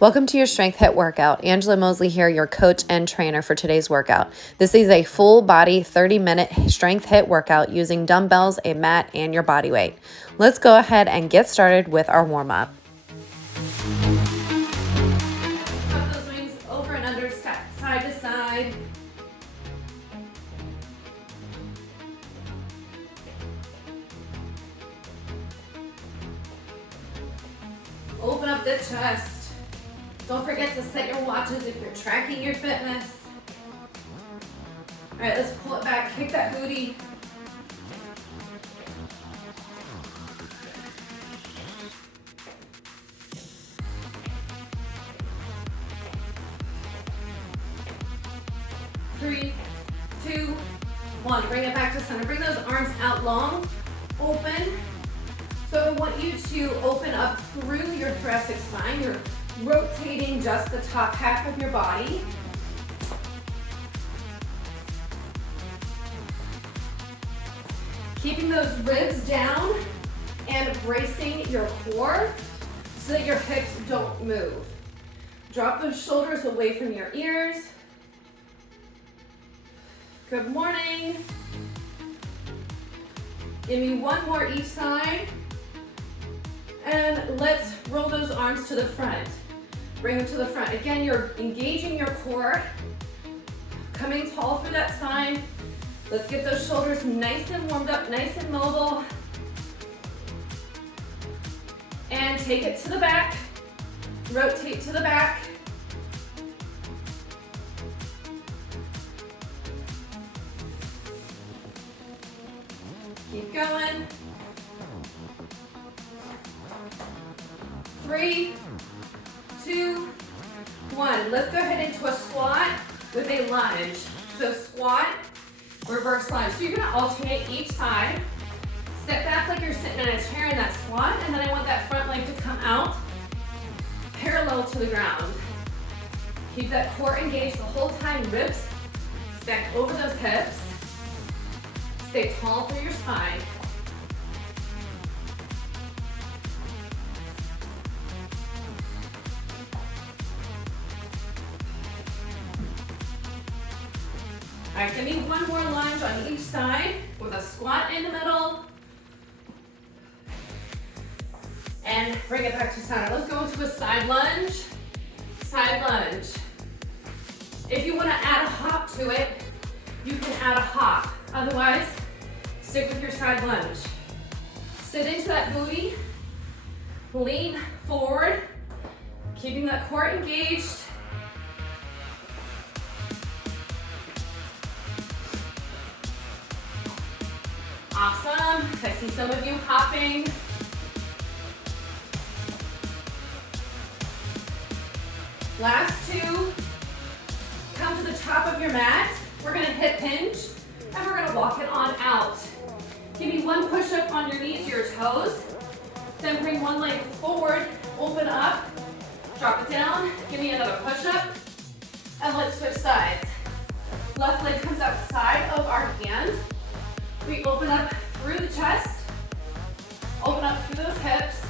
Welcome to your Strength HIIT workout. Angela Mosley here, your coach and trainer for today's workout. This is a full body 30-minute Strength HIIT workout using dumbbells, a mat, and your body weight. Let's go ahead and get started with our warm-up. Pop those wings over and under, side to side. Open up the chest. Don't forget to set your watches if you're tracking your fitness. All right, let's pull it back, kick that booty. Three, two, one. Bring it back to center. Bring those arms out long, open. So I want you to open up through your thoracic spine. You're rotating just the top half of your body. Keeping those ribs down and bracing your core so that your hips don't move. Drop those shoulders away from your ears. Good morning. Give me one more each side. And let's roll those arms to the front. Bring them to the front. Again, you're engaging your core, coming tall through that spine. Let's get those shoulders nice and warmed up, nice and mobile. And take it to the back. Rotate to the back. Keep going. 3, 2, 1. Let's go ahead into a squat with a lunge. So squat, reverse lunge. So you're gonna alternate each side. Step back like you're sitting in a chair in that squat, and then I want that front leg to come out parallel to the ground. Keep that core engaged the whole time, ribs stacked over those hips. Stay tall through your spine. All right, give me one more lunge on each side with a squat in the middle. And bring it back to center. Let's go into a side lunge. Side lunge. If you want to add a hop to it, you can add a hop. Otherwise, stick with your side lunge. Sit into that booty. Lean forward, keeping that core engaged. Awesome. I see some of you hopping. Last two. Come to the top of your mat. We're gonna hip hinge and we're gonna walk it on out. Give me one push up on your knees to your toes. Then bring one leg forward, open up, drop it down. Give me another push up. And let's switch sides. Left leg comes outside of our hand. We open up through the chest, open up through those hips,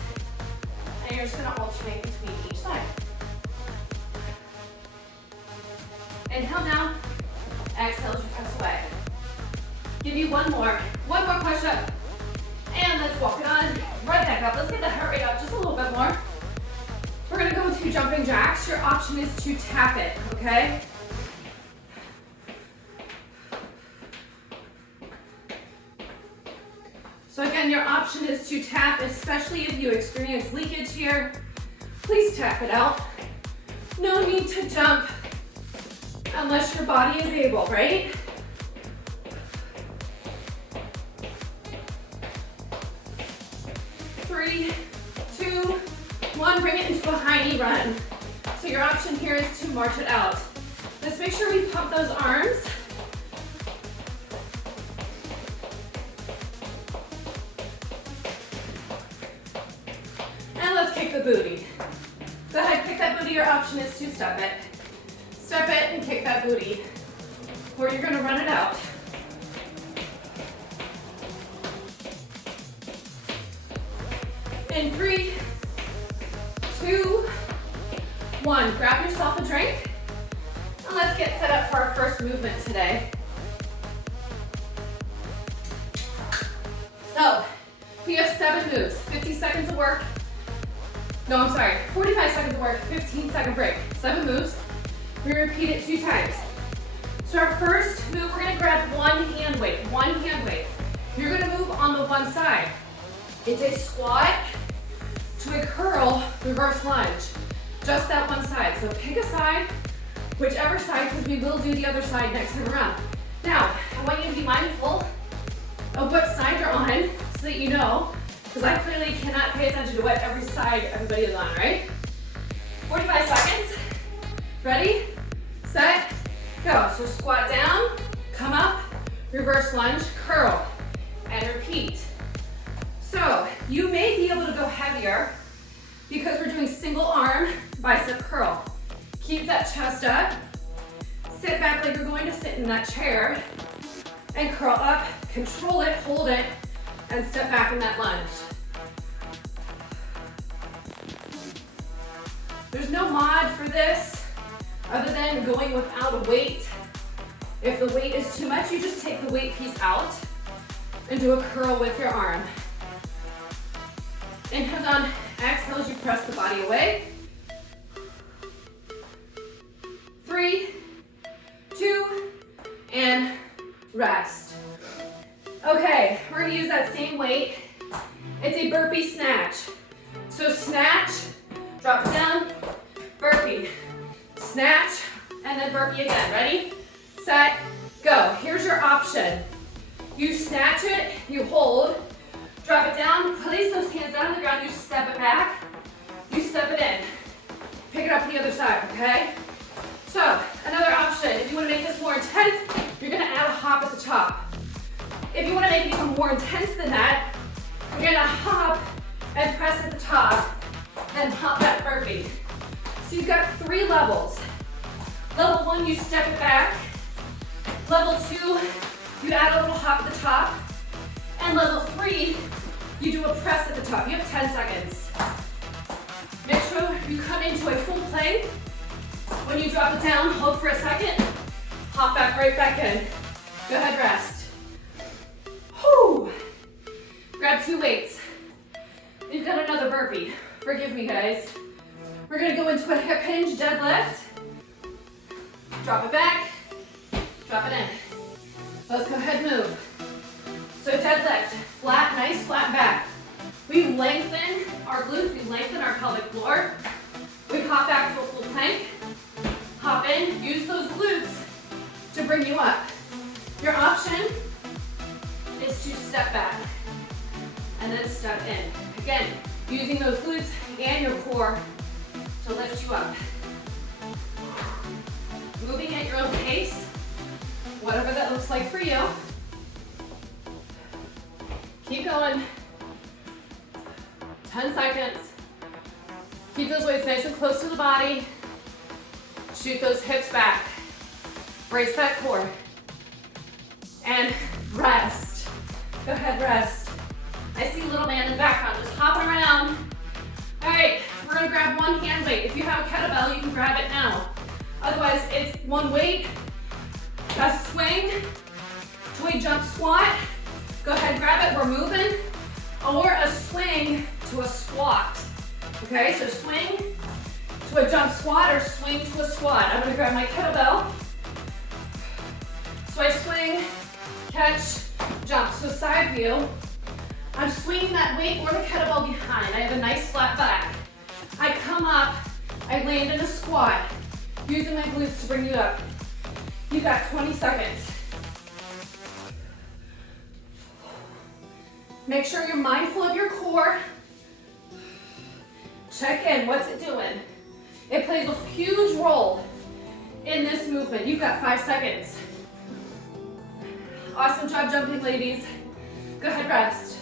and you're just gonna alternate between each side. Inhale now, exhale as you press away. Give you one more push up, and let's walk it on right back up. Let's get the heart rate up just a little bit more. We're gonna go into jumping jacks. Your option is to tap it, okay? So again, your option is to tap, especially if you experience leakage here. Please tap it out. No need to jump unless your body is able, right? Three, two, one. Bring it into a high knee run. So your option here is to march it out. Let's make sure we pump those arms. Kick the booty. Go ahead, kick that booty. Your option is to step it. Step it and kick that booty. Or you're gonna run it out. In 3, 2, 1. 1. Grab yourself a drink, and let's get set up for our first movement today. So, we have 7 moves, 50 seconds of work. No, I'm sorry, 45 seconds of work, 15-second break. 7 moves. We repeat it 2 times. So our first move, we're gonna grab one hand weight. You're gonna move on the one side. It's a squat to a curl, reverse lunge. Just that one side. So pick a side, whichever side, because we will do the other side next time around. Now, I want you to be mindful of what side you're on so that you know, because I clearly cannot pay attention to what every side everybody is on, right? 45 seconds. Ready, set, go. So squat down, come up, reverse lunge, curl, and repeat. So you may be able to go heavier because we're doing single arm bicep curl. Keep that chest up, sit back like you're going to sit in that chair, and curl up, control it, hold it, and step back in that lunge. There's no mod for this other than going without a weight. If the weight is too much, you just take the weight piece out and do a curl with your arm. Inhale down, exhale as you press the body away. 3, 2, and rest. Okay, we're gonna use that same weight. It's a burpee snatch. So snatch, drop it down, burpee. Snatch, and then burpee again. Ready, set, go. Here's your option. You snatch it, you hold, drop it down, place those hands down on the ground, you step it back, you step it in. Pick it up on the other side, okay? So, another option, if you want to make this more intense, you're going to add a hop at the top. If you want to make it even more intense than that, you're going to hop and press at the top and hop that burpee. So you've got 3 levels. Level 1, you step it back. Level 2, you add a little hop at the top. And level 3, you do a press at the top. You have 10 seconds. Make sure you come into a full plank. When you drop it down, hold for a second, hop back right back in. Go ahead, rest. Whew. Grab 2 weights. You've got another burpee. Forgive me, guys. We're gonna go into a hip hinge deadlift. Drop it back, drop it in. Let's go ahead and move. So deadlift, flat, nice flat back. We lengthen our glutes, we lengthen our pelvic floor. We hop back to a full plank. Hop in, use those glutes to bring you up. Your option is to step back and then step in. Again, using those glutes and your core to lift you up. Moving at your own pace, whatever that looks like for you. Keep going. 10 seconds. Keep those weights nice and close to the body. Shoot those hips back. Brace that core. And rest. Go ahead, rest. I see little man in the background just hopping around. All right, we're gonna grab one hand weight. If you have a kettlebell, you can grab it now. Otherwise, it's one weight, a swing to a jump squat. Go ahead, grab it, we're moving. Or a swing to a squat. Okay, so swing to a jump squat or swing to a squat. I'm gonna grab my kettlebell. So I swing, catch, jump. So side view. I'm swinging that weight or the kettlebell behind. I have a nice flat back. I come up, I land in a squat, using my glutes to bring you up. You got 20 seconds. Make sure you're mindful of your core. Check in, what's it doing? It plays a huge role in this movement. You've got 5 seconds. Awesome job jumping, ladies. Go ahead, rest.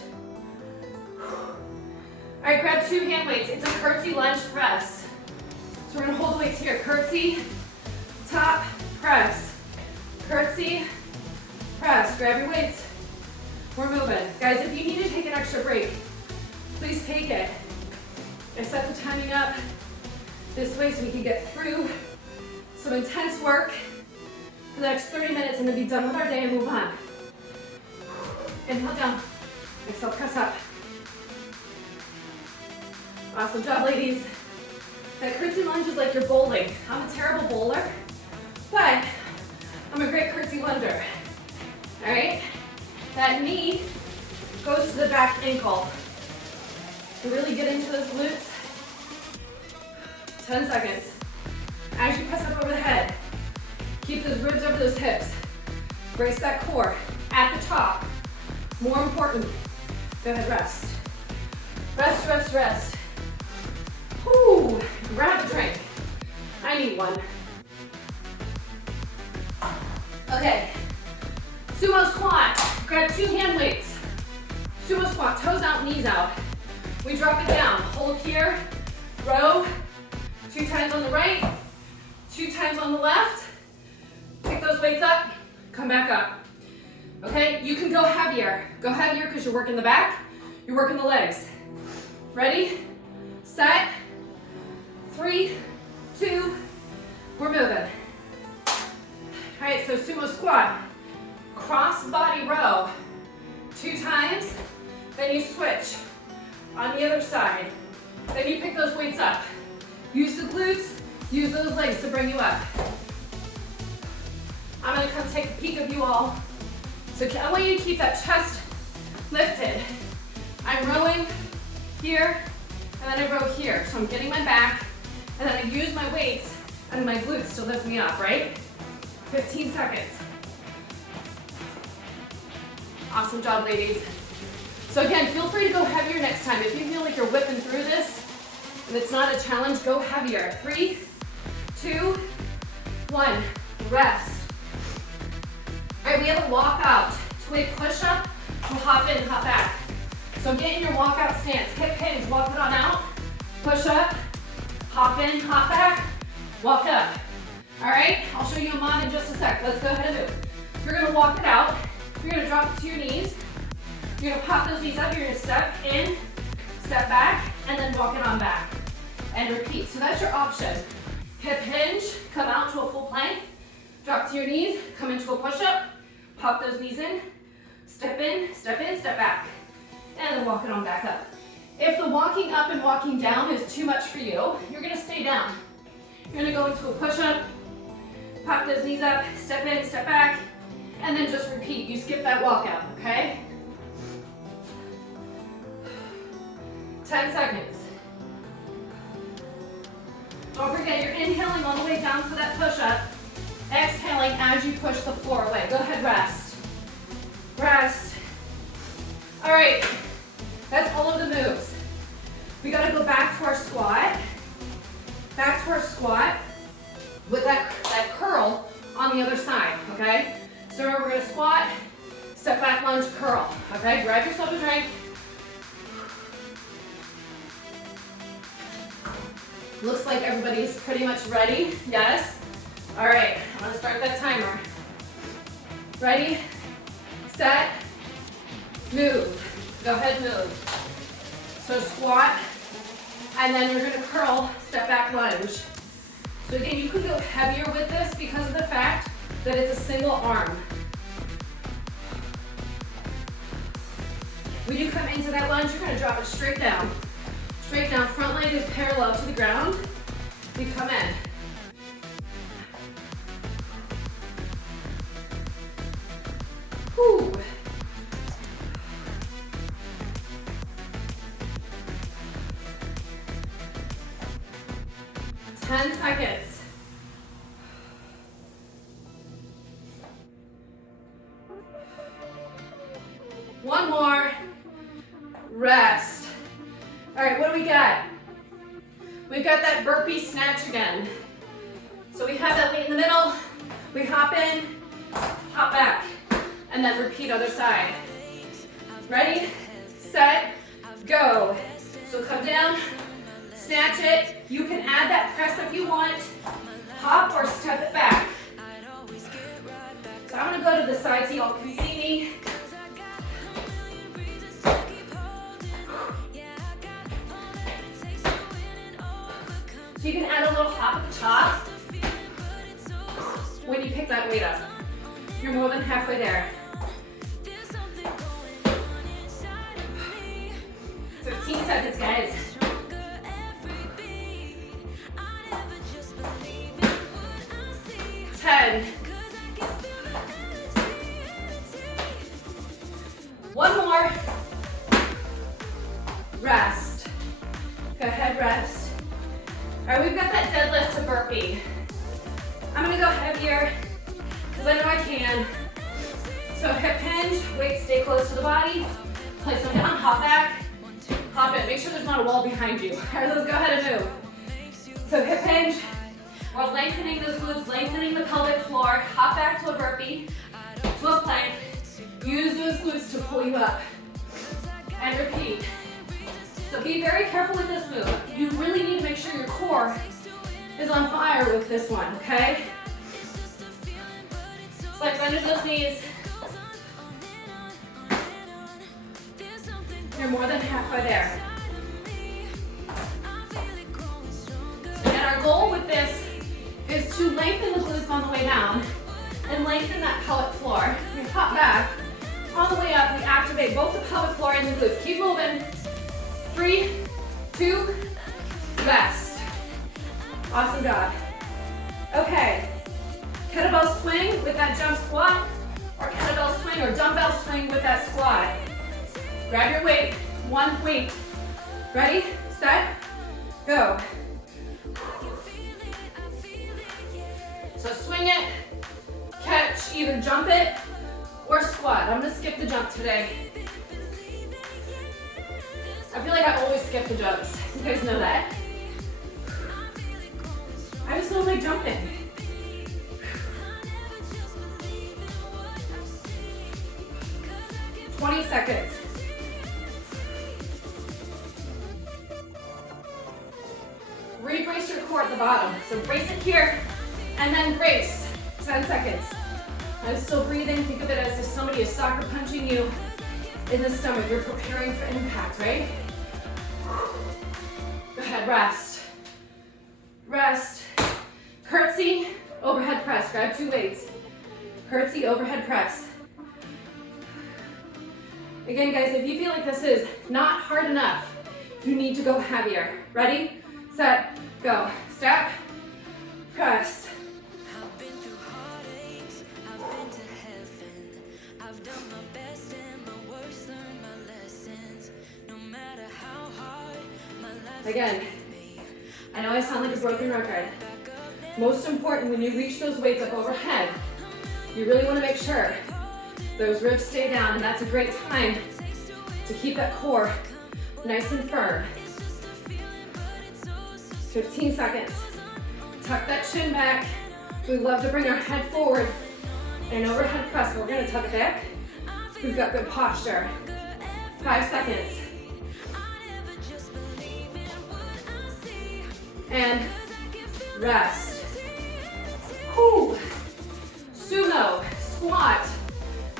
All right, grab 2 hand weights. It's a curtsy lunge press. So we're gonna hold the weights here. Curtsy, top, press. Curtsy, press. Grab your weights. We're moving. Guys, if you need to take an extra break, please take it. I set the timing up this way so we can get through some intense work for the next 30 minutes and then be done with our day and move on. Inhale down, exhale, press up. Awesome job, ladies. That curtsy lunge is like you're bowling. I'm a terrible bowler, but I'm a great curtsy lunger. All right? That knee goes to the back ankle. To really get into those glutes. 10 seconds. As you press up over the head, keep those ribs over those hips. Brace that core at the top. More important, go ahead, rest. Rest, rest, rest. Whoo, grab a drink. I need one. Okay, sumo squat. Grab 2 hand weights. Sumo squat, toes out, knees out. We drop it down, hold here, row, 2 times on the right, 2 times on the left. Pick those weights up, come back up. Okay, you can go heavier. Go heavier because you're working the back, you're working the legs. Ready, set, 3, 2, we're moving. All right, so sumo squat, cross body row, 2 times, then you switch on the other side. Then you pick those weights up. Use the glutes, use those legs to bring you up. I'm gonna come take a peek of you all. So I want you to keep that chest lifted. I'm rowing here, and then I row here. So I'm getting my back, and then I use my weights and my glutes to lift me up, right? 15 seconds. Awesome job, ladies. So again, feel free to go heavier next time. If you feel like you're whipping through this, and it's not a challenge, go heavier. 3, 2, 1, rest. All right, we have a walkout. So we push up, we'll hop in, hop back. So get in your walkout stance. Hip hinge, walk it on out. Push up, hop in, hop back, walk up. All right, I'll show you a mod in just a sec. Let's go ahead and move. You're gonna walk it out. You're gonna drop it to your knees. You're gonna pop those knees up. You're gonna step in, step back, and then walk it on back. And repeat. So that's your option. Hip hinge, come out to a full plank. Drop to your knees, come into a push-up. Pop those knees in, step in, step back. And then walk it on back up. If the walking up and walking down is too much for you, you're gonna stay down. You're gonna go into a push-up, pop those knees up, step in, step back, and then just repeat. You skip that walkout, okay? 10 seconds. Don't forget, you're inhaling all the way down for that push-up, exhaling as you push the floor away. Go ahead, rest. Rest. All right, that's all of the moves. We gotta go back to our squat. Back to our squat with that curl on the other side, okay? So we're gonna squat, step back, lunge, curl, okay? Grab yourself a drink. Looks like everybody's pretty much ready, yes? All right, I'm gonna start that timer. Ready, set, move. Go ahead, move. So squat, and then you're gonna curl, step back, lunge. So again, you could go heavier with this because of the fact that it's a single arm. When you come into that lunge, you're gonna drop it straight down. Straight down, front leg is parallel to the ground. You come in. Whew. 10 seconds. One more. Rest. All right, what do we got? We've got that burpee snatch again. So we have that weight in the middle. We hop in, hop back, and then repeat other side. Ready, set, go. So come down, snatch it. You can add that press if you want. Hop or step it back. So I'm gonna go to the side so y'all can see me. So you can add a little hop at the top when you pick that weight up. You're more than halfway there. 15 seconds, guys. 10. One more. Rest. Go ahead, rest. All right, we've got that deadlift to burpee. I'm gonna go heavier because I know I can. So hip hinge, weight stay close to the body. Place them down, hop back, hop in. Make sure there's not a wall behind you. All right, let's go ahead and move. So hip hinge, while lengthening those glutes, lengthening the pelvic floor, hop back to a burpee, to a plank. Use those glutes to pull you up. And repeat. So be very careful with this move. You really need to make sure your core is on fire with this one, okay? It's like bend those knees. You're more than halfway there. And our goal with this is to lengthen the glutes on the way down and lengthen that pelvic floor. We hop back. On the way up, we activate both the pelvic floor and the glutes. Keep moving. 3, 2, rest. Awesome job. Okay. Kettlebell swing with that jump squat, or kettlebell swing or dumbbell swing with that squat. Grab your weight, one weight. Ready, set, go. So swing it, catch, either jump it or squat. I'm gonna skip the jump today. I feel like I always skip the jumps. You guys know that? I just don't like jumping. "20 seconds. Re-brace your core at the bottom. So brace it here, and then brace. 10 seconds. I'm still breathing. Think of it as if somebody is soccer punching you in the stomach. You're preparing for impact, right? Go ahead, rest. Rest. Curtsy, overhead press. Grab 2 weights. Curtsy, overhead press. Again, guys, if you feel like this is not hard enough, you need to go heavier. Ready, set, go. Step, press. Again, I know I sound like a broken record. Most important, when you reach those weights up overhead, you really want to make sure those ribs stay down, and that's a great time to keep that core nice and firm. 15 seconds. Tuck that chin back. We love to bring our head forward and overhead press. We're going to tuck it back. We've got good posture. 5 seconds. And rest. Whew. Sumo, squat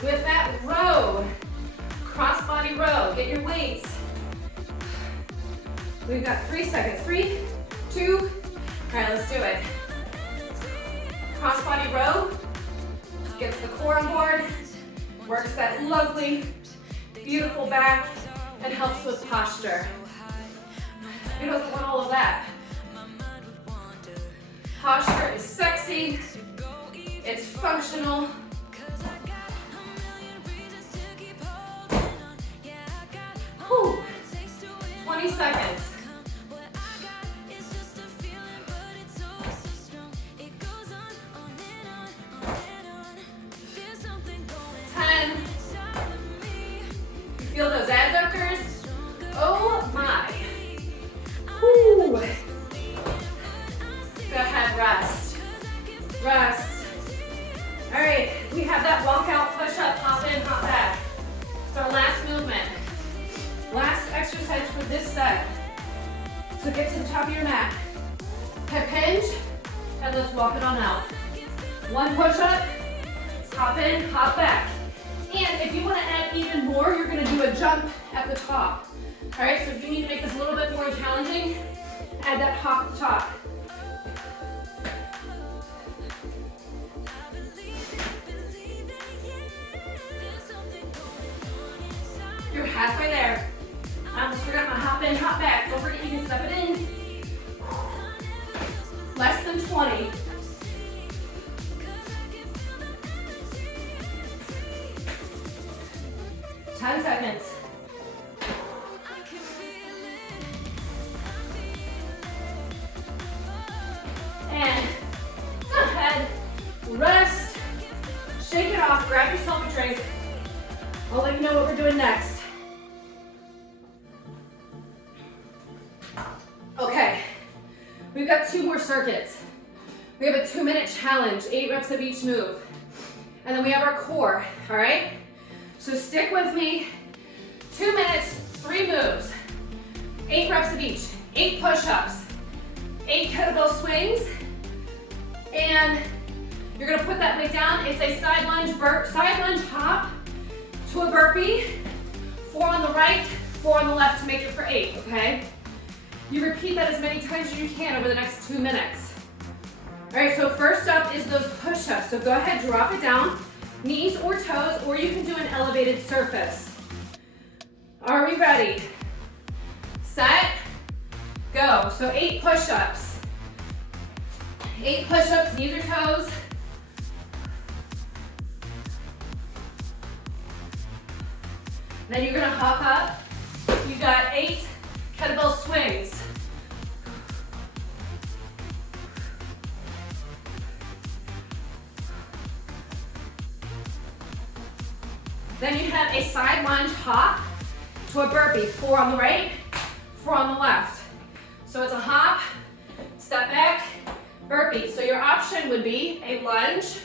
with that row. Cross body row. Get your weights. We've got 3 seconds. 3, 2, all right, let's do it. Cross body row. Gets the core on board. Works that lovely, beautiful back and helps with posture. Who doesn't want all of that? Posture is sexy, it's functional. Whew. 20 seconds. You feel those adductors? Oh my. Whew. Go ahead, rest. Rest. All right, we have that walkout, push up, hop in, hop back. It's our last movement. Last exercise for this set. So get to the top of your mat. Hip hinge, and let's walk it on out. 1 push up, hop in, hop back. And if you want to add even more, you're going to do a jump at the top. All right, so if you need to make this a little bit more challenging, add that hop at the top. than 20. Ten seconds. And go ahead, rest, shake it off, grab yourself a drink. I'll let you know what we're doing next. Okay, we've got 2 more circuits. We have a 2-minute challenge, 8 reps of each move. And then we have our core, all right? So stick with me. 2 minutes, 3 moves, 8 reps of each, 8 push-ups, 8 kettlebell swings, and you're gonna put that weight down. It's a side lunge hop to a burpee, 4 on the right, 4 on the left to make it for 8, okay? You repeat that as many times as you can over the next 2 minutes. All right, so first up is those push-ups. So go ahead, drop it down, knees or toes, or you can do an elevated surface. Are we ready? Set, go. So 8 push-ups. 8 push-ups, knees or toes. Then you're gonna hop up. You got 8 kettlebell swings. Then you have a side lunge hop to a burpee, 4 on the right, 4 on the left. So it's a hop, step back, burpee. So your option would be a lunge,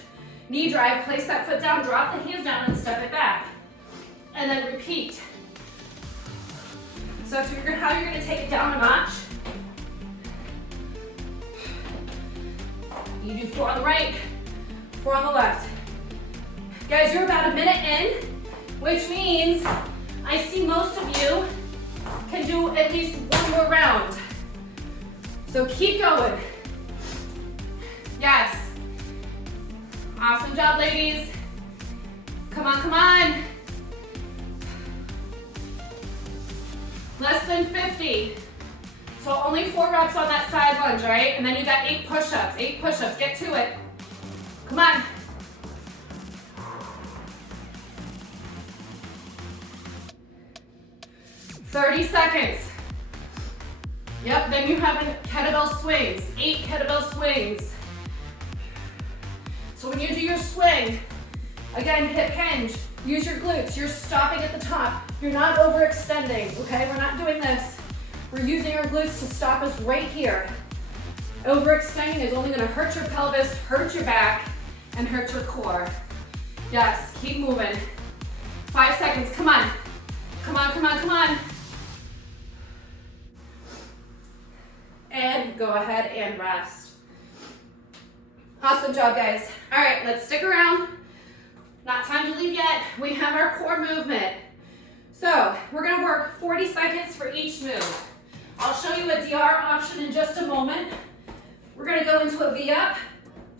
knee drive, place that foot down, drop the hands down and step it back. And then repeat. So that's how you're gonna take it down a notch. You do 4 on the right, 4 on the left. Guys, you're about a minute in, which means I see most of you can do at least 1 more round. So keep going. Yes. Awesome job, ladies. Come on, come on. Less than 50. So only 4 reps on that side lunge, right? And then you got 8 push-ups. 8 push-ups. Get to it. Come on. "30 seconds. Yep, then you have kettlebell swings. 8 kettlebell swings. So when you do your swing, again, hip hinge, use your glutes. You're stopping at the top. You're not overextending, okay? We're not doing this. We're using our glutes to stop us right here. Overextending is only gonna hurt your pelvis, hurt your back, and hurt your core. Yes, keep moving. 5 seconds, come on. Come on, come on, come on. And go ahead and rest. Awesome job, guys. All right, let's stick around. Not time to leave yet. We have our core movement. So we're gonna work 40 seconds for each move. I'll show you a DR option in just a moment. We're gonna go into a V-up,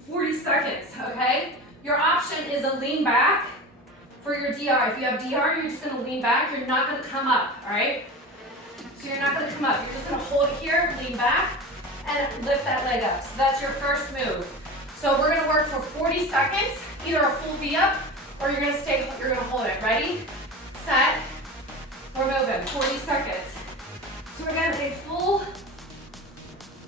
40 seconds, okay? Your option is a lean back for your DR. If you have DR, you're just gonna lean back. You're not gonna come up, all right? So you're not gonna come up. You're just gonna hold it here, lean back, and lift that leg up. So that's your first move. So we're gonna work for 40 seconds, either a full V-up, or you're gonna hold it. Ready, set, we're moving, 40 seconds. So we're gonna a full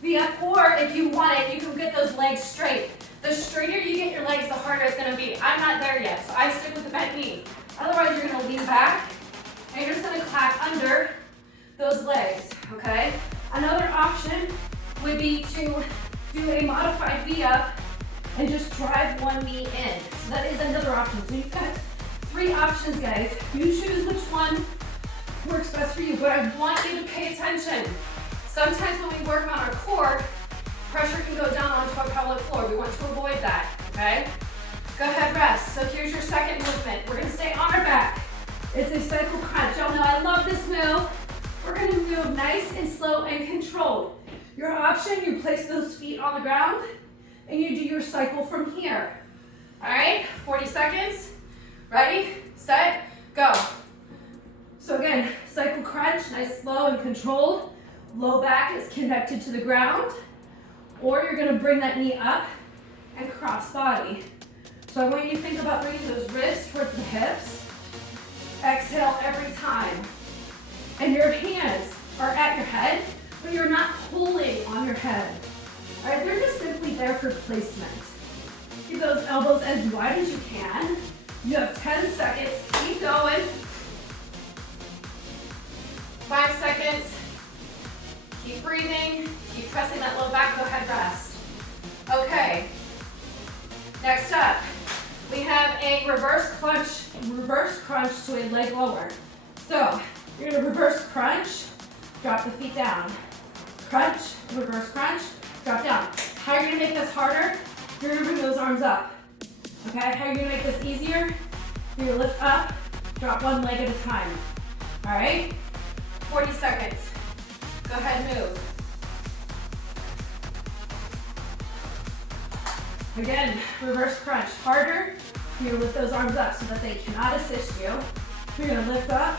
V-up, or if you want it, you can get those legs straight. The straighter you get your legs, the harder it's gonna be. I'm not there yet, so I stick with the bent knee. Otherwise, you're gonna lean back, and you're just gonna clap under those legs, okay? Another option would be to do a modified V-up and just drive one knee in. So that is another option. So you've got 3 options, guys. You choose which one works best for you, but I want you to pay attention. Sometimes when we work on our core, pressure can go down onto our pelvic floor. We want to avoid that, okay? Go ahead, rest. So here's your second movement. We're gonna stay on our back. It's a cycle crunch. Y'all know I love this move. We're gonna move nice and slow and controlled. Your option, you place those feet on the ground and you do your cycle from here. All right, 40 seconds. Ready, set, go. So again, cycle crunch, nice, slow and controlled. Low back is connected to the ground. Or you're gonna bring that knee up and cross body. So I want you to think about bringing those wrists towards the hips. Exhale every time. And your hands are at your head, but you're not pulling on your head. All right, they're just simply there for placement. Keep those elbows as wide as you can. You have 10 seconds, keep going. 5 seconds. Keep breathing, keep pressing that low back, go ahead, rest. Okay, next up, we have a reverse crunch to a leg lower. So, you're gonna reverse crunch, drop the feet down. Crunch, reverse crunch, drop down. How are you gonna make this harder? You're gonna bring those arms up. Okay, how are you gonna make this easier? You're gonna lift up, drop one leg at a time. All right, 40 seconds. Go ahead, move. Again, reverse crunch. Harder. You're gonna lift those arms up so that they cannot assist you. You're gonna lift up,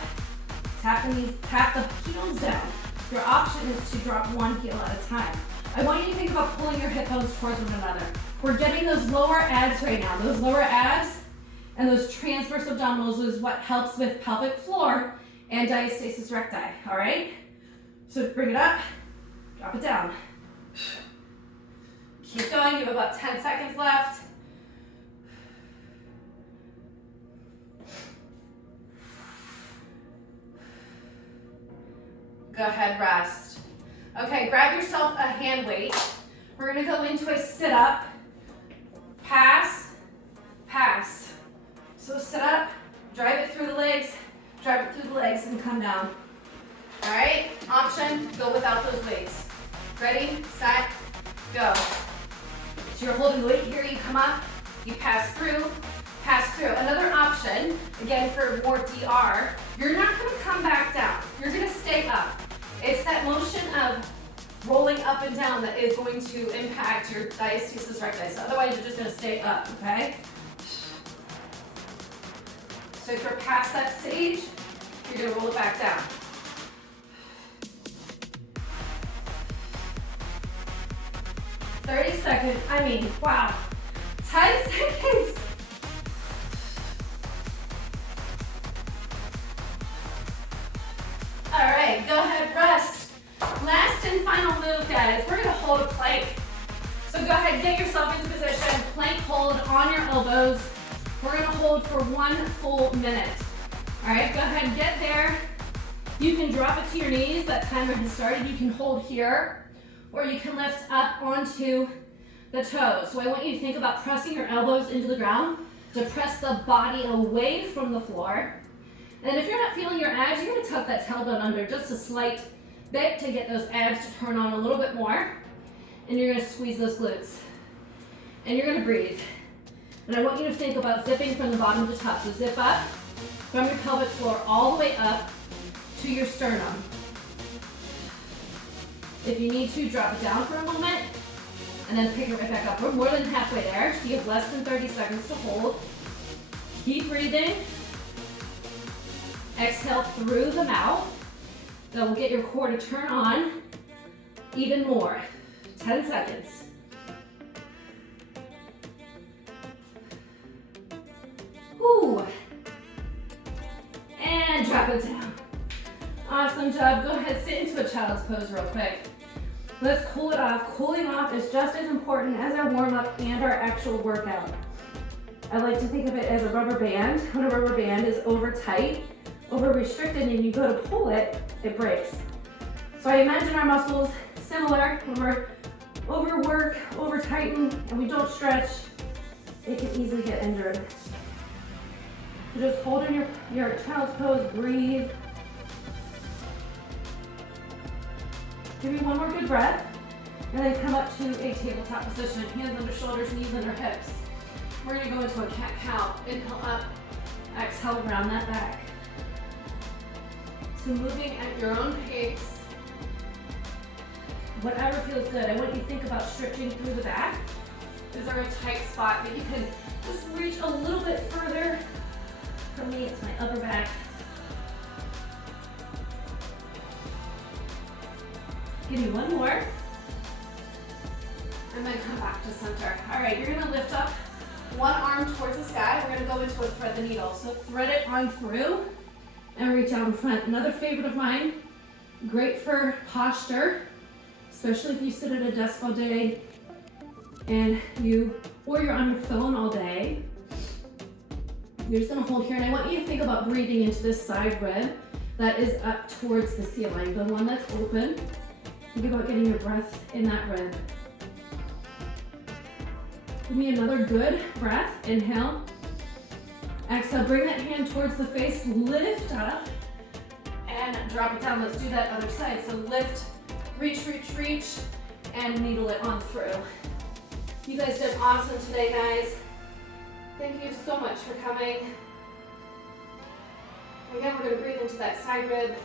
tap the knees, tap the heels down. Your option is to drop one heel at a time. I want you to think about pulling your hip bones towards one another. We're getting those lower abs right now. Those lower abs and those transverse abdominals is what helps with pelvic floor and diastasis recti, all right? So bring it up, drop it down. Keep going, you have about 10 seconds left. Go ahead, rest. Okay, grab yourself a hand weight. We're gonna go into a sit-up, pass, pass. So sit up, drive it through the legs, and come down. All right, option, go without those weights. Ready, set, go. So you're holding the weight here, you come up, you pass through, pass through. Another option, again for more DR, you're not gonna come back down, you're gonna stay up. It's that motion of rolling up and down that is going to impact your diastasis recti. So otherwise you're just gonna stay up, okay? So if you're past that stage, you're gonna roll it back down. 30 seconds, wow. 10 seconds. All right, go ahead, rest. Last and final move, guys. We're gonna hold a plank. So go ahead, get yourself into position. Plank hold on your elbows. We're gonna hold for 1 full minute. All right, go ahead and get there. You can drop it to your knees. That timer has started. You can hold here, or you can lift up onto the toes. So I want you to think about pressing your elbows into the ground to press the body away from the floor. And if you're not feeling your abs, you're gonna tuck that tailbone under just a slight bit to get those abs to turn on a little bit more. And you're gonna squeeze those glutes. And you're gonna breathe. And I want you to think about zipping from the bottom to the top. So zip up from your pelvic floor all the way up to your sternum. If you need to, drop it down for a moment and then pick it right back up. We're more than halfway there, so you have less than 30 seconds to hold. Keep breathing. Exhale through the mouth. That will get your core to turn on even more. 10 seconds. Whew. And drop it down. Awesome job. Go ahead, sit into a child's pose real quick. Let's cool it off. Cooling off is just as important as our warm-up and our actual workout. I like to think of it as a rubber band. When a rubber band is over tight, over restricted, and you go to pull it, it breaks. So I imagine our muscles similar. When we're overwork, over tighten, and we don't stretch, it can easily get injured. So just hold in your child's pose, breathe. Give me one more good breath, and then come up to a tabletop position. Hands under shoulders, knees under hips. We're gonna go into a cat-cow. Inhale up, exhale, round that back. So moving at your own pace, whatever feels good. I want you to think about stretching through the back. Is there a tight spot that you can just reach a little bit further? For me, it's my upper back. Give me one more. and then come back to center. All right, you're gonna lift up one arm towards the sky. We're gonna go into a thread the needle. So thread it on through and reach out in front. Another favorite of mine, great for posture, especially if you sit at a desk all day and or you're on your phone all day. You're just gonna hold here, and I want you to think about breathing into this side rib that is up towards the ceiling, the one that's open. Think about getting your breath in that rib. Give me another good breath. Inhale. Exhale, bring that hand towards the face, lift up, and drop it down. Let's do that other side. So lift, reach, and needle it on through. You guys did awesome today, guys. Thank you so much for coming. Again, we're gonna breathe into that side rib.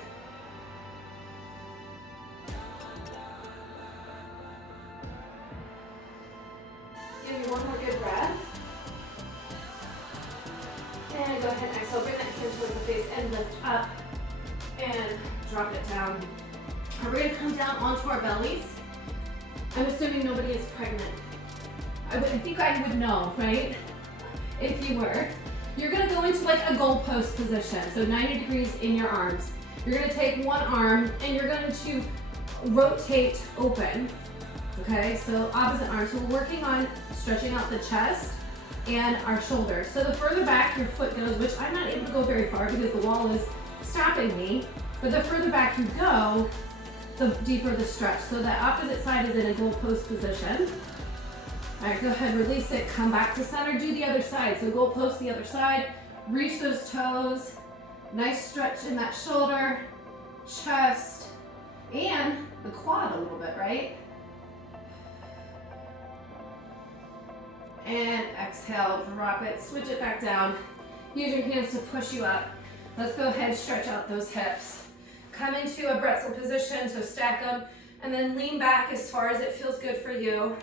Give me one more good breath. And go ahead and exhale, bring that hand towards the face and lift up and drop it down. We're gonna come down onto our bellies. I'm assuming nobody is pregnant. I think I would know, right? If you were. You're gonna go into like a goalpost position, so 90 degrees in your arms. You're gonna take one arm and you're going to rotate open. Okay, so opposite arm. So we're working on stretching out the chest and our shoulders. So the further back your foot goes, which I'm not able to go very far because the wall is stopping me, but the further back you go, the deeper the stretch. So the opposite side is in a goalpost position. All right, go ahead, release it, come back to center, do the other side. So goalpost the other side, reach those toes, nice stretch in that shoulder, chest, and the quad a little bit, right? And exhale, drop it, switch it back down. Use your hands to push you up. Let's go ahead and stretch out those hips. Come into a pretzel position, so stack them, and then lean back as far as it feels good for you.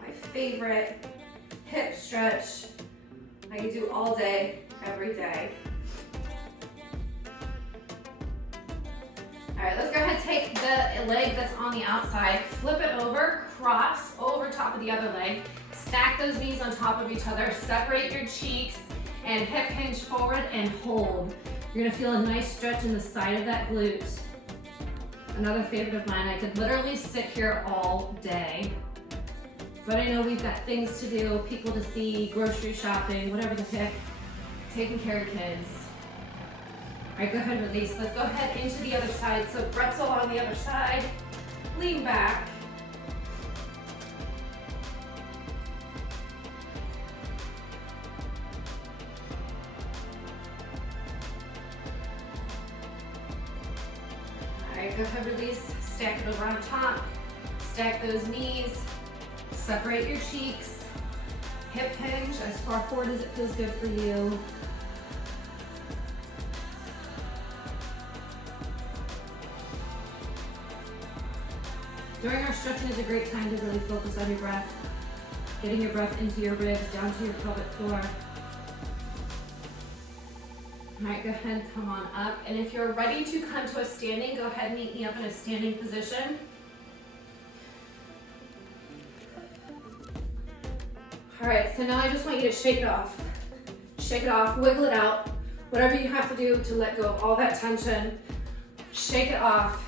My favorite hip stretch I can do all day, every day. All right, let's go ahead and take the leg that's on the outside, flip it over, cross over top of the other leg, stack those knees on top of each other, separate your cheeks, and hip hinge forward and hold. You're gonna feel a nice stretch in the side of that glute. Another favorite of mine, I could literally sit here all day, but I know we've got things to do, people to see, grocery shopping, whatever the heck, taking care of kids. All right, go ahead and release. Let's go ahead into the other side. So pretzel on the other side, lean back. All right, go ahead, release. Stack it over on top. Stack those knees. Separate your cheeks. Hip hinge as far forward as it feels good for you. During our stretching is a great time to really focus on your breath, getting your breath into your ribs, down to your pelvic floor. All right, go ahead and come on up. And if you're ready to come to a standing, go ahead and meet me up in a standing position. All right, so now I just want you to shake it off. Shake it off, wiggle it out, whatever you have to do to let go of all that tension. Shake it off.